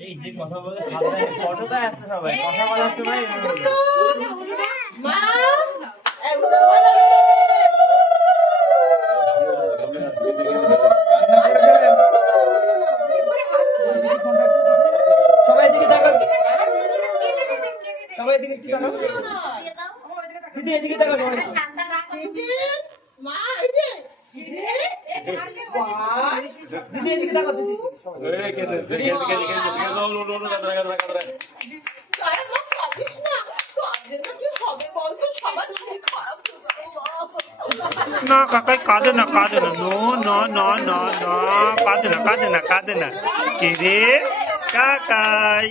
এই যে কথা বলে সাবধানে ফটোটা আসছে সবাই কথা বলার সময় মা সবাই দিকে তাকাও সবাই দিকে একটু তাকাও দিদি এদিকে তাকাও সবাই মা এই যে দিদি এদিকে তাকাও দিদি সবাই এই কে দে নো কাদরা আরে মা কাঁদিস না কাঁদলে না কি হবে বল তো সবার শরীর খারাপ হয়ে যাবে না কাকাই কাঁদে না no no no no no কাঁদে না কে রে কাকাই